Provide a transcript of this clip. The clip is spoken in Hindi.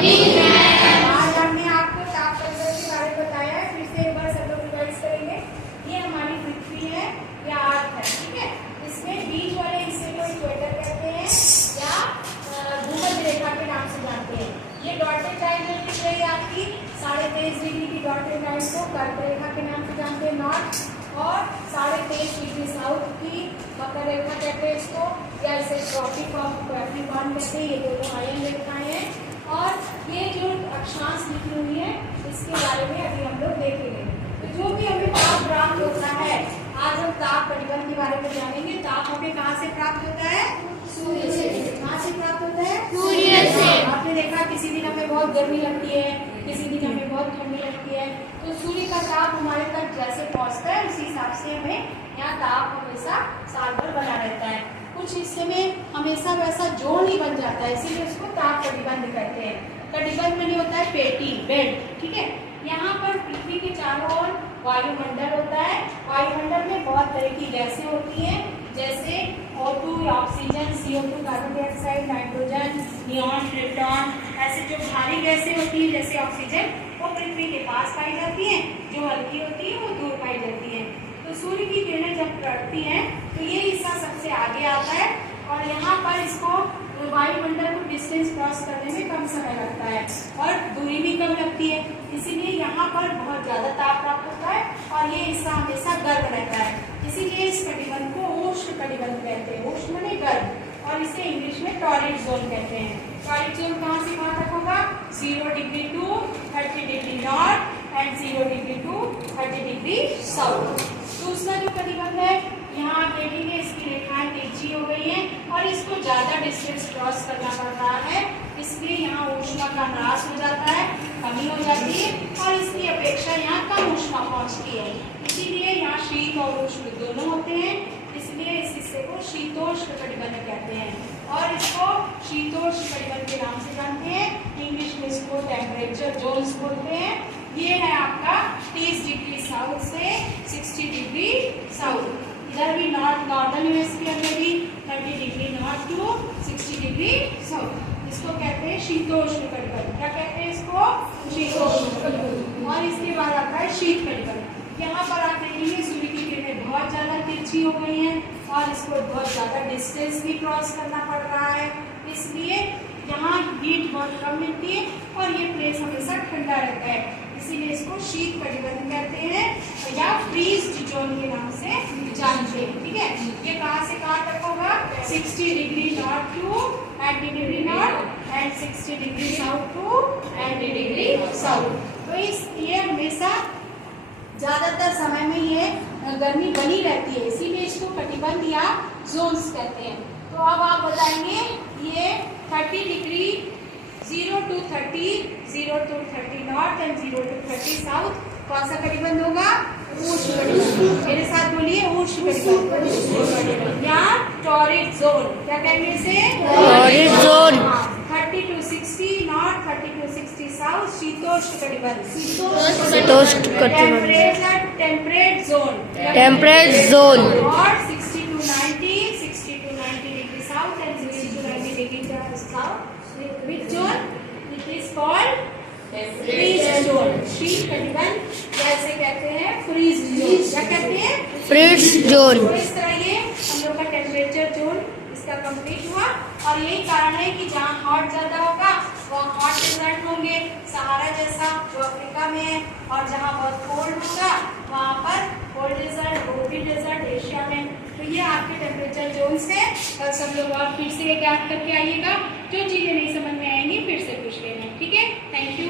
Morning ma'am. आज हमने आपको ताप परिवर्तन के बारे में बताया है। फिर से एक बार सब लोग रिवाइज करेंगे। ये हमारी पृथ्वी है या अर्थ है, ठीक है। इसमें बीच वाले हिस्से को इक्वेटर कहते हैं या भूमध्य रेखा के नाम से जानते हैं। ये डॉटेड लाइन जो दिख रही है आपकी 23.5 डिग्री की डॉटेड लाइन को कर्क रेखा के नाम से जानते हैं नॉर्थ, और 23.5 डिग्री साउथ की मकर रेखा कहते हैं इसको, या इसे ट्रॉपिक ऑफ कैप्रिकॉर्न कहते हैं। ये दोनों आयन रेखाएं हैं। और ये जो अक्षांश लिखी हुई है इसके बारे में अभी हम लोग देखेंगे। तो जो भी हमें ताप प्राप्त होता है, आज हम ताप परिवहन के बारे में जानेंगे। ताप हमें कहाँ से प्राप्त होता है? सूर्य से। कहाँ से प्राप्त होता है? सूर्य से। आपने देखा किसी दिन हमें बहुत गर्मी लगती है, किसी दिन हमें बहुत ठंडी लगती है, तो सूर्य का ताप हमारे तक जैसे पहुंचता है उसी हिसाब से हमें यहाँ ताप हमेशा साल भर बना रहता है। कुछ हिस्से में हमेशा वैसा जोड़ ही बन जाता है, इसीलिए उसको ताप कटिबंध कहते हैं। कटिबंध में होता है पेटी, बेल्ट, ठीक है। यहाँ पर पृथ्वी के चारों ओर वायुमंडल होता है। वायुमंडल में बहुत तरह की गैसें होती हैं, जैसे O2 oxygen, CO2 carbon dioxide, nitrogen, neon, proton. ऐसे जो भारी गैसें होती हैं जैसे ऑक्सीजन, वो पृथ्वी के पास पाई जाती हैं। जो हल्की होती है वो दूर पाई जाती है। तो सूर्य की किरणें जब पड़ती हैं तो ये हिस्सा सबसे आगे आता है, और यहाँ पर इसको वायुमंडल को डिस्टेंस क्रॉस करने में कम समय लगता है और दूरी भी कम लगती है। इसीलिए यहाँ पर बहुत ज्यादा ताप प्राप्त होता है और ये हिस्सा हमेशा गर्म रहता है। इसीलिए इस कटिबंध को उष्ण कटिबंध कहते हैं। उष्ण माने गर्म, और इसे इंग्लिश में टॉरिड जोन कहते हैं। टॉरिड जोन कहाँ से कहाँ तक होगा? 0 degree to 30 degree north and 0 degree to 30 degree south. दूसरा जो कटिबंध है, यहाँ आप देखेंगे इसकी रेखाएं तिरछी हो गई हैं और इसको ज्यादा डिस्टेंस क्रॉस करना पड़ रहा है, इसलिए यहाँ ऊष्मा का नाश हो जाता है, कमी हो जाती है, और इसकी अपेक्षा यहाँ कम ऊष्मा पहुँचती है। इसीलिए यहाँ शीत और उष्ण दोनों होते हैं, इसलिए इस हिस्से को शीतोष्ण कटिबंध कहते हैं। और इसको शीतोष्ण कटिबंध के नाम से जानते हैं। इंग्लिश में इसको टेम्परेचर जोन्स बोलते हैं। ये है आपका 30 डिग्री साउथ से 60 डिग्री साउथ। इधर भी नॉर्दर्न हेमिस्फीयर में भी 30 degree north to 60 degree south. इसको कहते हैं शीतोष्ण कटिबंध। क्या कहते हैं इसको? शीतोष्ण कटिबंध। और इसके बाद आता है शीत कटिबंध। यहाँ पर आप देखेंगे सूर्य की किरणें बहुत ज्यादा तिरछी हो गई हैं और इसको बहुत ज्यादा डिस्टेंस भी क्रॉस करना पड़ रहा है, इसलिए यहाँ हीट बहुत कम मिलती है और ये प्लेस हमेशा ठंडा रहता है, इसीलिए इसको शीत कटिबंध कहते हैं या फ्रीज्ड जोन के नाम से जानते हैं, ठीक है। ये कहाँ से कहाँ तक होगा? 60 degree north to 90 degree north and 60 degree south to 90 degree south. तो इस ये हमेशा ज्यादातर समय में ये गर्मी बनी रहती है, इसीलिए इसको कटिबंध या जोन्स कहते हैं। तो अब आप बताएंगे ये 30 degree 0 to 30, 0 to 30 north and 0 to 30 south कौन सा कटिबंध होगा? उष्ण कटिबंध। मेरे साथ बोलिए उष्ण कटिबंध या टॉरिड जोन। क्या कहेंगे इसे? Torrid zone. 30 to 60 north, 30 to 60 south शीतोष्ण कटिबंध। शीतोष्ण कटिबंध। Temperate zone. Temperate zone. और 60 to 90 degree south and 60 to 90 degree south. Which zone? It is called freeze zone. शीत कटिबंध जैसे कहते हैं फ्रीज जोन। क्या कहते हैं? Freeze zone. तो इस तरह ये हम लोग का टेम्परेचर जोन इसका कंप्लीट हुआ, और यही कारण है कि जहाँ हॉट ज्यादा होगा वहाँ हॉट डेजर्ट होंगे, सहारा जैसा जो अफ्रीका में है, और जहाँ बहुत कोल्ड होगा वहाँ पर cold desert, Gobi desert Asia में। तो ये आपके टेम्परेचर जोन्स है। कल सब लोग और फिर से याद करके आइएगा, जो चीजें नहीं समझ में आएंगी फिर से पूछ लेना, ठीक है। Thank you.